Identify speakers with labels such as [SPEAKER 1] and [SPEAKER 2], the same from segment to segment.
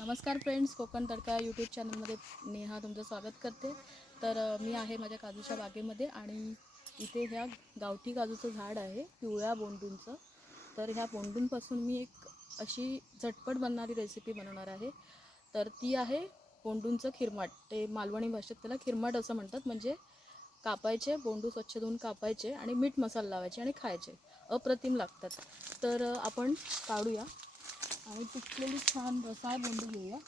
[SPEAKER 1] नमस्कार फ्रेंड्स कोकण तडका यूट्यूब चॅनलमध्ये नेहा तुमचं स्वागत करते. तर मी आहे माझ्या काजूच्या बागेमध्ये आणि इथे ह्या गावठी काजूचं झाड आहे पिवळ्या बोंडूंचं. तर ह्या बोंडूंपासून मी एक अशी झटपट बनणारी रेसिपी बनवणार आहे. तर ती आहे बोंडूंचं खिरमाट. ते मालवणी भाषेत त्याला खिरमाट असं म्हणतात. म्हणजे कापायचे बोंडू स्वच्छ धुवून कापायचे आणि मीठ मसाला लावायचे आणि खायचे. अप्रतिम लागतात. तर आपण काढूया. आणि पिकलेली छान रसाळ बोंडू घेऊया.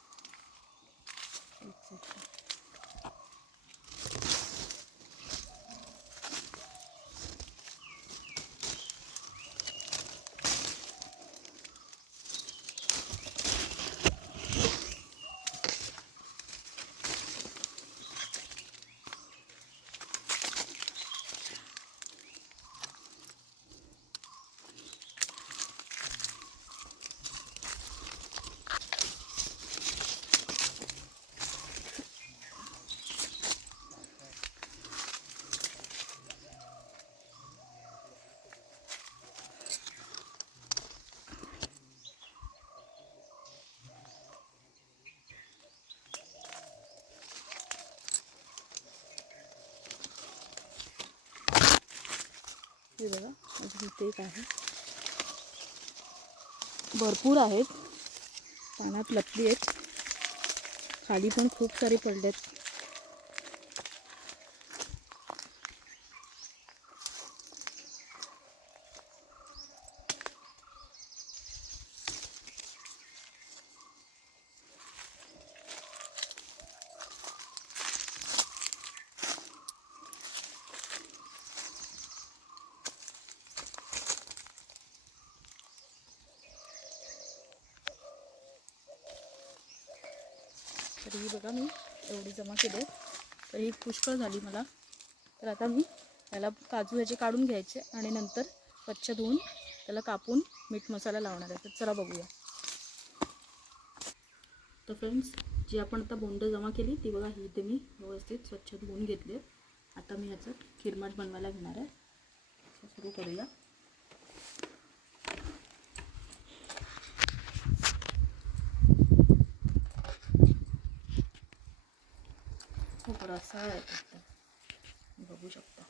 [SPEAKER 1] हे बघा. अजून इथे एक आहे. भरपूर आहेत. पानात लपली आहेत. खाली पण खूप सारे पडले आहेत तर ही बघा मी एवढी जमा केली तर ही पुष्कळ झाली मला. तर आता मी त्याला काजू ह्याचे काढून घ्यायचे आणि नंतर स्वच्छ धुवून त्याला कापून मीठ मसाला लावणार आहे. तर चला बघूया. तर फ्रेंड्स जी आपण आता बोंड जमा केली ती बघा ही इथे मी व्यवस्थित स्वच्छ धुवून घेतली आता मी ह्याचं खिरमाट बनवायला घेणार आहे. सुरू करूया. खूप रसाळ आहे फक्त बघू शकता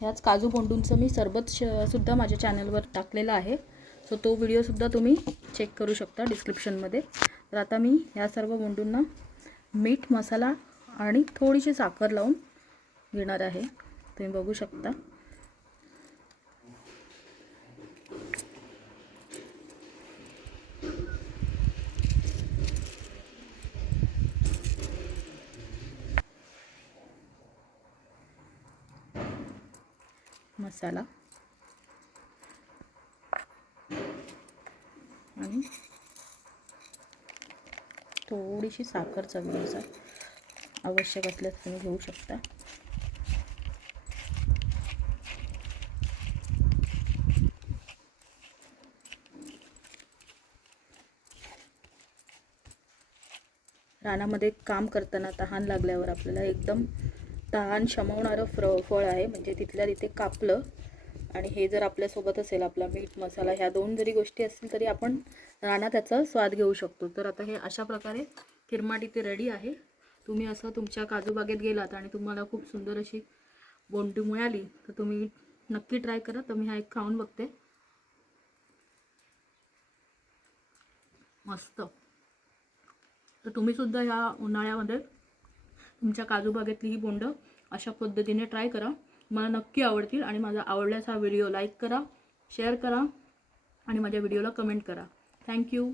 [SPEAKER 1] ह्याच काजू बोंडूंचं मी सरबत श सुद्धा माझ्या चॅनलवर टाकलेलं आहे. सो तो व्हिडिओसुद्धा तुम्ही चेक करू शकता डिस्क्रिप्शनमध्ये तर आता मी ह्या सर्व बोंडूंना मीठ मसाला आणि थोडीशी साखर लावून घेणार आहे. तुम्ही बघू शकता. मसाला. आणि थोडीशी साखर चवीनुसार आवश्यक असल्यास तुम्ही घेऊ शकता. रानामध्ये काम करताना तहान लागल्यावर आपल्याला एकदम तहान शमवणारं फ्र फळ आहे. म्हणजे तिथल्या तिथे कापलं आणि हे जर आपल्यासोबत असेल आपला मीठ मसाला ह्या दोन जरी गोष्टी असतील तरी आपण राणा त्याचा स्वाद घेऊ शकतो. तर आता हे अशा प्रकारे किरमाट इथे रेडी आहे. तुम्ही असं तुमच्या काजूबागेत गेलात आणि तुम्हाला खूप सुंदर अशी बोंडी मिळाली तर तुम्ही नक्की ट्राय करा. तर मी हा एक खाऊन बघते. मस्त. तर तुम्ही सुद्धा ह्या उन्हाळ्यामध्ये तुमच्या काजू बागेतली ही बोंडं अशा पद्धतीने ट्राय करा. मला नक्की आवडतील आणि माझा आवडल्यास हा व्हिडिओ लाईक करा शेअर करा आणि माझ्या व्हिडिओला कमेंट करा. थँक्यू